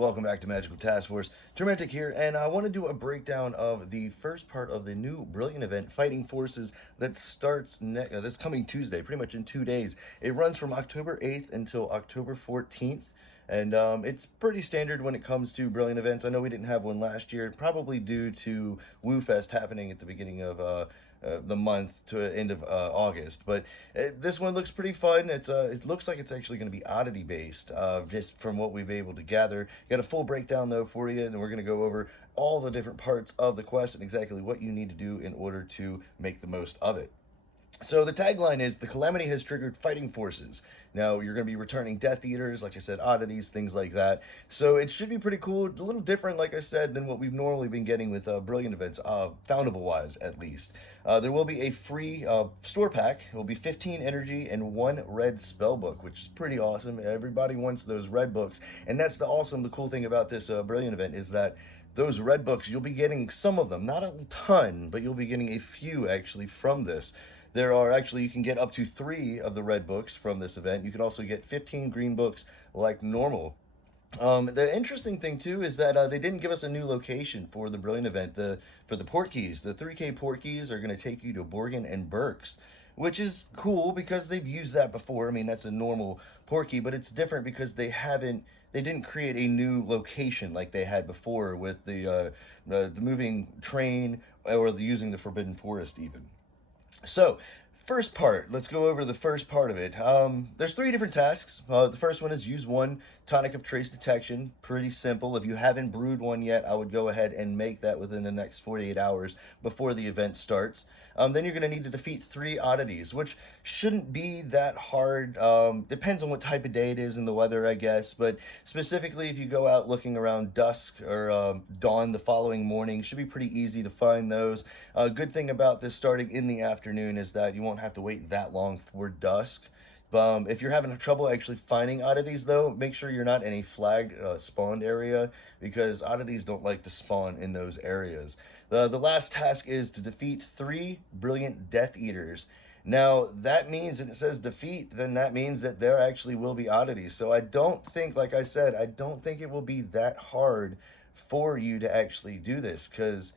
Welcome back to Magical Task Force. Turmentic here, and I want to do a breakdown of the first part of the new Brilliant event, Fighting Forces, that starts this coming Tuesday, pretty much in 2 days. It runs from October 8th until October 14th. And it's pretty standard when it comes to Brilliant events. I know we didn't have one last year, probably due to WUFest happening at the beginning of the month to end of August. But this one looks pretty fun. It looks like it's actually going to be oddity based, just from what we've been able to gather. Got a full breakdown though for you, and we're going to go over all the different parts of the quest and exactly what you need to do in order to make the most of it. So the tagline is, the calamity has triggered fighting forces. Now you're going to be returning Death Eaters, like I said, oddities, things like that. So it should be pretty cool, a little different, like I said, than what we've normally been getting with Brilliant events, foundable-wise at least. There will be a free store pack. It will be 15 energy and 1 red spellbook, which is pretty awesome. Everybody wants those red books, and that's the cool thing about this Brilliant event is that those red books, you'll be getting some of them, not a ton, but you'll be getting a few actually from this. There are actually, you can get up to 3 of the red books from this event. You can also get 15 green books like normal. The interesting thing too is that they didn't give us a new location for the Brilliant event. For the Porkys, the 3K Porkys are going to take you to Borgin and Burks, which is cool because they've used that before. I mean, that's a normal Porky, but it's different because they didn't create a new location like they had before with the moving train or using the Forbidden Forest even. So, first part, let's go over the first part of it. There's 3 different tasks. The first one is use 1 tonic of trace detection. Pretty simple. If you haven't brewed one yet, I would go ahead and make that within the next 48 hours before the event starts. Then you're going to need to defeat 3 oddities, which shouldn't be that hard. Depends on what type of day it is and the weather, I guess. But specifically, if you go out looking around dusk or dawn the following morning, should be pretty easy to find those. Good thing about this starting in the afternoon is that you won't have to wait that long for dusk. If you're having trouble actually finding oddities, though, make sure you're not in a flagged spawned area, because oddities don't like to spawn in those areas. The last task is to defeat 3 brilliant Death Eaters. Now, that means, and it says defeat, then that means that there actually will be oddities. So I don't think, like I said, I don't think it will be that hard for you to actually do this, because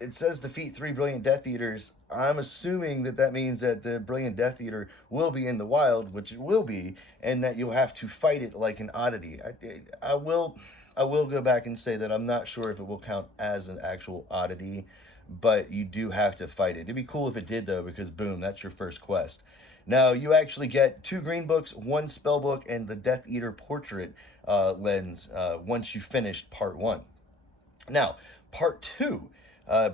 it says defeat 3 brilliant Death Eaters. I'm assuming that that means that the brilliant Death Eater will be in the wild, which it will be, and that you'll have to fight it like an oddity. I will go back and say that I'm not sure if it will count as an actual oddity, but you do have to fight it. It'd be cool if it did, though, because boom, that's your first quest. Now, you actually get 2 green books, 1 spell book, and the Death Eater portrait lens once you finished part 1. Now, part 2.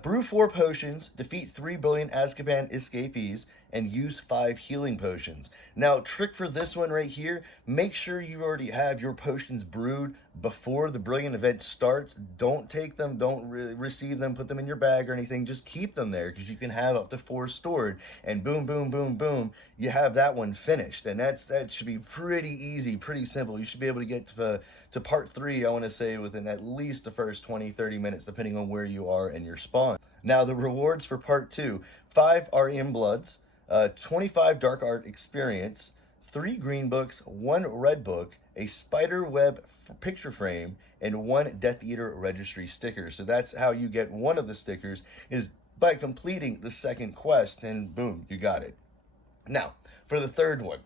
Brew 4 potions, defeat 3 brilliant Azkaban escapees, and use 5 healing potions. Now, trick for this one right here, make sure you already have your potions brewed before the Brilliant event starts. Don't take them, don't receive them, put them in your bag or anything. Just keep them there, because you can have up to 4 stored, and boom, boom, boom, boom, you have that one finished. And that should be pretty easy, pretty simple. You should be able to get to part 3, I want to say, within at least the first 20-30 minutes, depending on where you are in your spawn. Now, the rewards for part 2, 5 REM Bloods, 25 Dark Art Experience, 3 green books, 1 red book, a spider web picture frame, and 1 Death Eater registry sticker. So that's how you get one of the stickers, is by completing the second quest, and boom, you got it. Now, for the third one,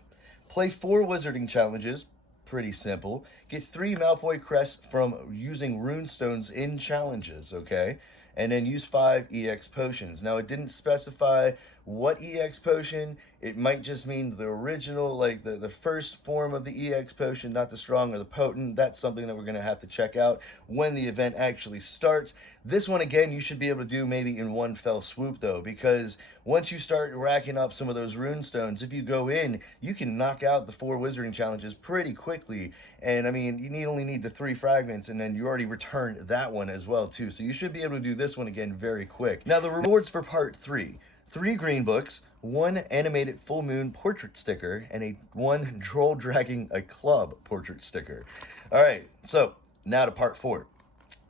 play 4 wizarding challenges. Pretty simple. Get 3 Malfoy crests from using runestones in challenges, okay? And then use 5 EX potions. Now, it didn't specify what EX potion. It might just mean the original, like the first form of the EX potion, not the strong or the potent. That's something that we're going to have to check out when the event actually starts. This one, again, you should be able to do maybe in one fell swoop, though, because once you start racking up some of those rune stones, if you go in, you can knock out the 4 wizarding challenges pretty quickly. And, I mean, you only need the 3 fragments, and then you already returned that one as well, too. So you should be able to do this one again very quick. Now, the rewards for part 3. 3 green books, 1 animated full moon portrait sticker, and 1 troll dragging a club portrait sticker. All right, so now to part 4.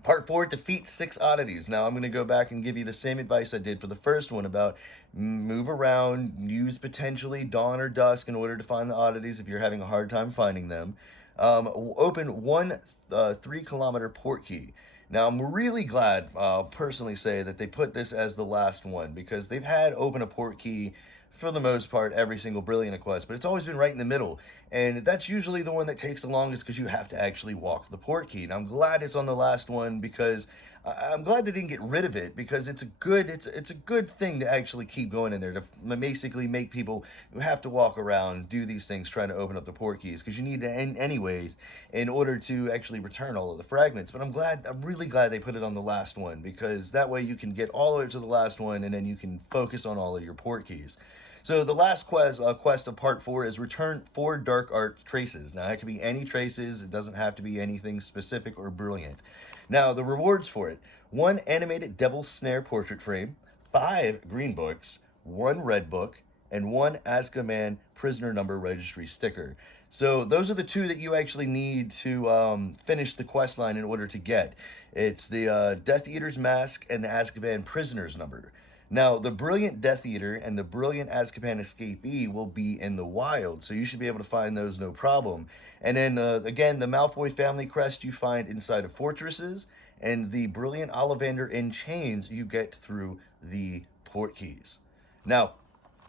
Part 4, defeat 6 oddities. Now, I'm going to go back and give you the same advice I did for the first one about move around, use potentially dawn or dusk in order to find the oddities if you're having a hard time finding them. open one 3 kilometer port key. Now, I'm really glad, personally say, that they put this as the last one, because they've had open a port key for the most part every single Brilliant quest, but it's always been right in the middle. And that's usually the one that takes the longest because you have to actually walk the port key. And I'm glad it's on the last one, because I'm glad they didn't get rid of it, because it's a good thing to actually keep going in there to basically make people who have to walk around do these things trying to open up the port keys, because you need to anyways in order to actually return all of the fragments. But I'm really glad they put it on the last one, because that way you can get all the way to the last one and then you can focus on all of your port keys. So the last quest of part 4 is return 4 dark art traces. Now, it could be any traces. It doesn't have to be anything specific or brilliant. Now, the rewards for it: 1 animated Devil's Snare portrait frame, 5 green books, 1 red book, and 1 Azkaban prisoner number registry sticker. So those are the 2 that you actually need to finish the quest line in order to get. It's the Death Eater's Mask and the Azkaban prisoner's number. Now, the Brilliant Death Eater and the Brilliant Azkaban Escapee will be in the wild, so you should be able to find those no problem. And then, again, the Malfoy family crest you find inside of fortresses, and the Brilliant Ollivander in chains you get through the port keys. Now,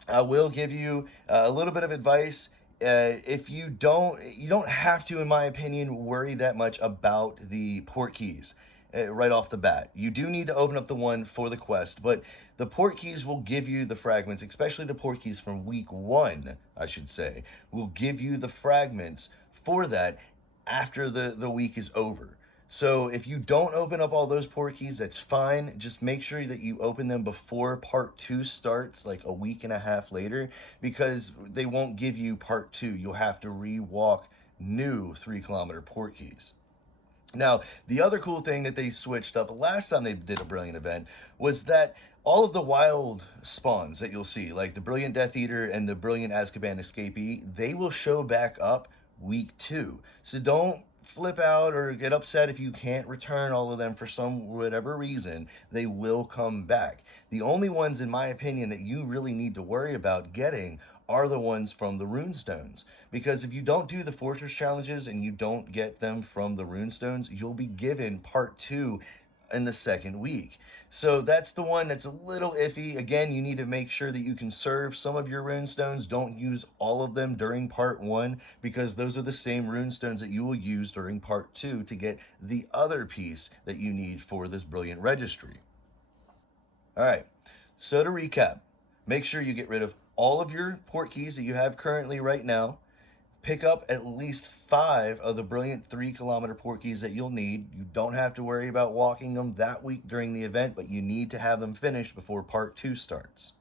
I will give you a little bit of advice. If you don't have to, in my opinion, worry that much about the port keys right off the bat. You do need to open up the one for the quest, but the port keys will give you the fragments, especially the port keys from week 1, I should say, will give you the fragments for that after the week is over. So if you don't open up all those port keys, that's fine. Just make sure that you open them before part 2 starts, like a week and a half later, because they won't give you part 2. You'll have to re-walk new 3-kilometer port keys. Now, the other cool thing that they switched up last time they did a Brilliant event was that all of the wild spawns that you'll see, like the Brilliant Death Eater and the Brilliant Azkaban Escapee, they will show back up week 2. So don't flip out or get upset if you can't return all of them for some whatever reason. They will come back. The only ones, in my opinion, that you really need to worry about getting are the ones from the runestones, because if you don't do the fortress challenges and you don't get them from the runestones, you'll be given part 2 in the second week. So that's the one that's a little iffy. Again, you need to make sure that you conserve some of your runestones. Don't use all of them during part 1, because those are the same runestones that you will use during part 2 to get the other piece that you need for this Brilliant registry. All right, so to recap, make sure you get rid of all of your port keys that you have currently right now. Pick up at least 5 of the Brilliant 3-kilometer port keys that you'll need. You don't have to worry about walking them that week during the event, but you need to have them finished before part 2 starts.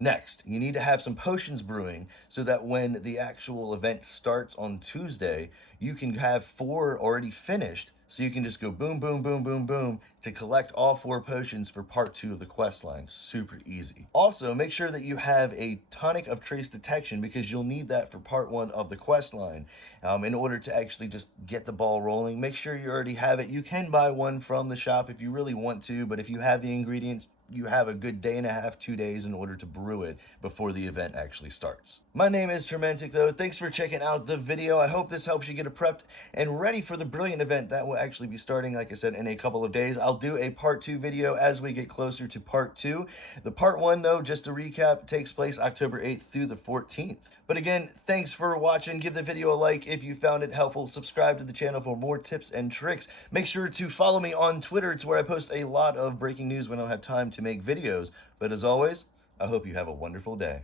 Next, you need to have some potions brewing so that when the actual event starts on Tuesday, you can have 4 already finished, so you can just go boom, boom, boom, boom, boom to collect all 4 potions for part 2 of the quest line. Super easy. Also, make sure that you have a tonic of trace detection, because you'll need that for part 1 of the quest line in order to actually just get the ball rolling. Make sure you already have it. You can buy one from the shop if you really want to, but if you have the ingredients, you have a good day and a half, 2 days in order to brew it before the event actually starts. My name is Turmentic, though. Thanks for checking out the video. I hope this helps you get prepped and ready for the Brilliant event that will actually be starting, like I said, in a couple of days. I'll do a part 2 video as we get closer to part 2. The part 1, though, just to recap, takes place October 8th through the 14th. But again, thanks for watching. Give the video a like if you found it helpful. Subscribe to the channel for more tips and tricks. Make sure to follow me on Twitter. It's where I post a lot of breaking news when I don't have time to make videos. But as always, I hope you have a wonderful day.